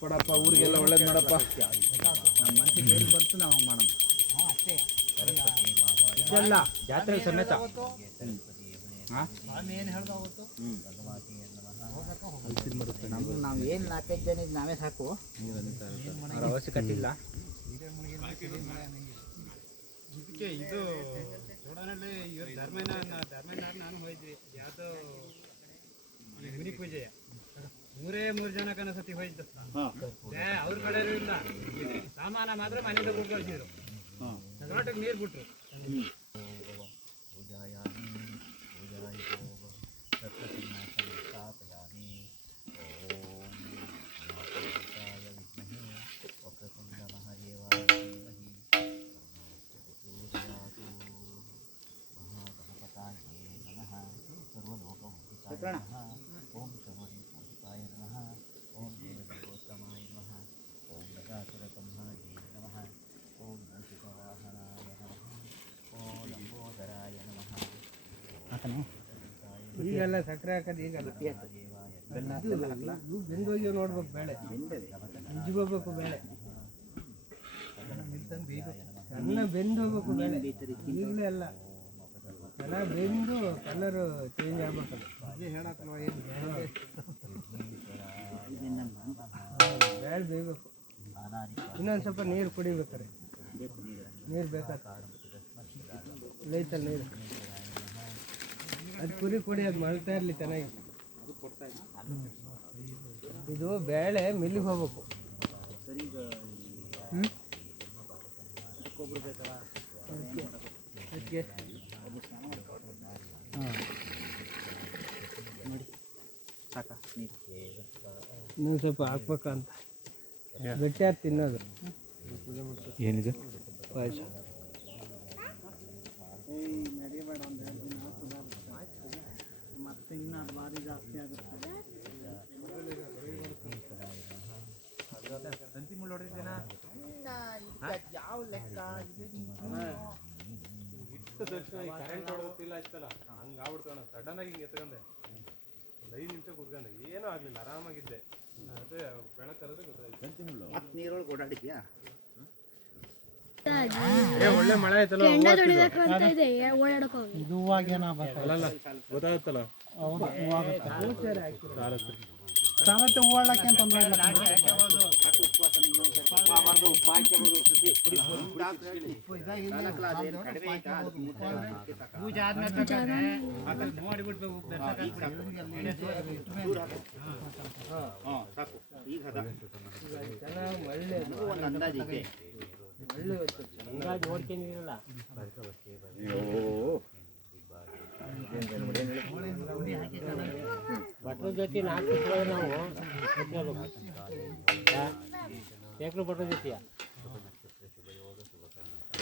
ಕೊಡಪ್ಪ ಊರಿಗೆಲ್ಲ ಒಳ್ಳೇದು ಮಾಡಪ್ಪ. ನಮ್ಮ ಮನಸ್ಸಿಗೆ ಏನು ಬಂತು ನಾವು ಹಂಗೆ ಮಾಡೋಣ. ಅಷ್ಟೇ ಇದೆಲ್ಲ ಜಾತ್ರೆ ಸಮೇತ. ಏನು ಹೇಳ್ದ ಅವತ್ತು ನಮ್ಗೆ ನಾವು ಏನು 4-5 ಜನ ಇದ್ದು ನಾವೇ ಸಾಕು. ಅವ್ರ ಅವಶ್ಯಕತೆ ಇಲ್ಲ. ಇದಕ್ಕೆ ಇದು ಜೋಡನಲ್ಲಿ ಇವತ್ತು ಧರ್ಮನಾರ್ ನಾನು ಹೋಯ್ದ್ವಿ. ಯಾವುದೋ ಗುರಿ ಪೂಜೆಯ 3 ಜನ ಕನಸತಿ ಹೋಯ್ತು. ಅವ್ರ ಕಡೆ ಇಲ್ಲ, ಸಾಮಾನ ಮಾತ್ರ ಮನೆಯಿಂದ ಹೋಗಿ ಕಳಿಸಿದ್ರು. ತೋಟಕ್ಕೆ ನೀರು ಬಿಟ್ರು. ಓಂ ಶಮನಿಪಾಯ ನಮಃ. ಓಂ ದೇವದೇವೋತ್ತಮಾಯ ನಮಃ. ಓಂ ನಗಾಸುರಸಂಹಾರೇ ನಮಃ. ಓಂ ಮೂಷಿಕವಾಹನಾಯ ನಮಃ. ಓಂ ಲಂಬೋದರಾಯ ನಮಃ. ಈಗೆಲ್ಲ ಸಕ್ಕರೆ ಹಾಕೋದು ಈಗಲ್ಲ. ಬೆಂದೋಗಿ ನೋಡ್ಬೇಕು ಬೇಳೆ, ನಿಜಗೋಗ್ಬೇಕು ಬೇಳೆ, ಎಲ್ಲ ಬೆಂದು ಹೋಗ್ಬೇಕು ಬೇಳೆ. ಈಗಲೇ ಅಲ್ಲ, ಎಲ್ಲ ಬೆಂದು ಕಲರು ಚೇಂಜ್ ಆಗ್ಬೇಕಲ್ಲ. ಬೇಳೆ ಬೇಯಬೇಕು. ಇನ್ನೊಂದು ಸ್ವಲ್ಪ ನೀರು ಕುಡಿಬೇಕಾರೆ ನೀರು ಬೇಕಾಗ್ತದೆ. ಲೈತಲ್ಲ ನೀರು, ಅದು ಕುರಿ ಕುಡಿ, ಅದು ಮಳ್ತಾ ಇರಲಿ ಚೆನ್ನಾಗಿ. ಇದು ಬೇಳೆ ಮಿಲ್ಲಿಗೆ ಹೋಗ್ಬೇಕು. ಅದಕ್ಕೆ ಸಾಕ ಇನ್ನೂ ಸ್ವಲ್ಪ ಹಾಕ್ಬೇಕಂತ ಗಟ್ಟಿಯಾಗಿ ತಿನ್ನೋದು. ಏನಿದೆ ಪಾಯಸ ಮತ್ತೆ ಇನ್ನೂ ಅದು ಭಾರಿ ಜಾಸ್ತಿ ಆಗುತ್ತೆ. ಯಾವ ಲೆಕ್ಕ ಕರೆಂಟ್ ಹೊಡೆದಿಲ್ಲ ಅಷ್ಟಲ್ಲ, ಹಂಗೆ ಆಗ್ಬಿಡ್ತಾವ. ಸಡನ್ ಆಗಿ ಹಿಂಗೆ ಎತ್ಕೊಂಡೆ, ಒಂದು 5 ನಿಮಿಷ ಕೂತ್ಕೊಂಡೆ, ಏನೂ ಆಗಲಿಲ್ಲ, ಆರಾಮಾಗಿದ್ದೆ. ಅದೇ ಬೆಳಕರದು ಗೊತ್ತಾಯ್ತು. ಮತ್ತೆ ನೀರೊಳಗೆ ಓಡಾಡಿದ್ಯಾ? ಒಳ್ಳೆ ಮಳೆ ಆಯ್ತಲ್ಲ, ಇದು ಹೂವಾಗ ಏನಾಗಲ್ಲ ಗೊತ್ತಾಗುತ್ತಲ್ಲ. ಸಾಮರ್ಥ್ಯ ಹೂವಾಳಕ್ಕೆ ಅಂತ ನೋಡ್ಕೊಂಡಿರಲ್ಲ. ಭಟ್ರ ಜೊತೆ 4 ನಾವು ಏಕ್ರು ಭಟ್ರ ಜೊತೆಯ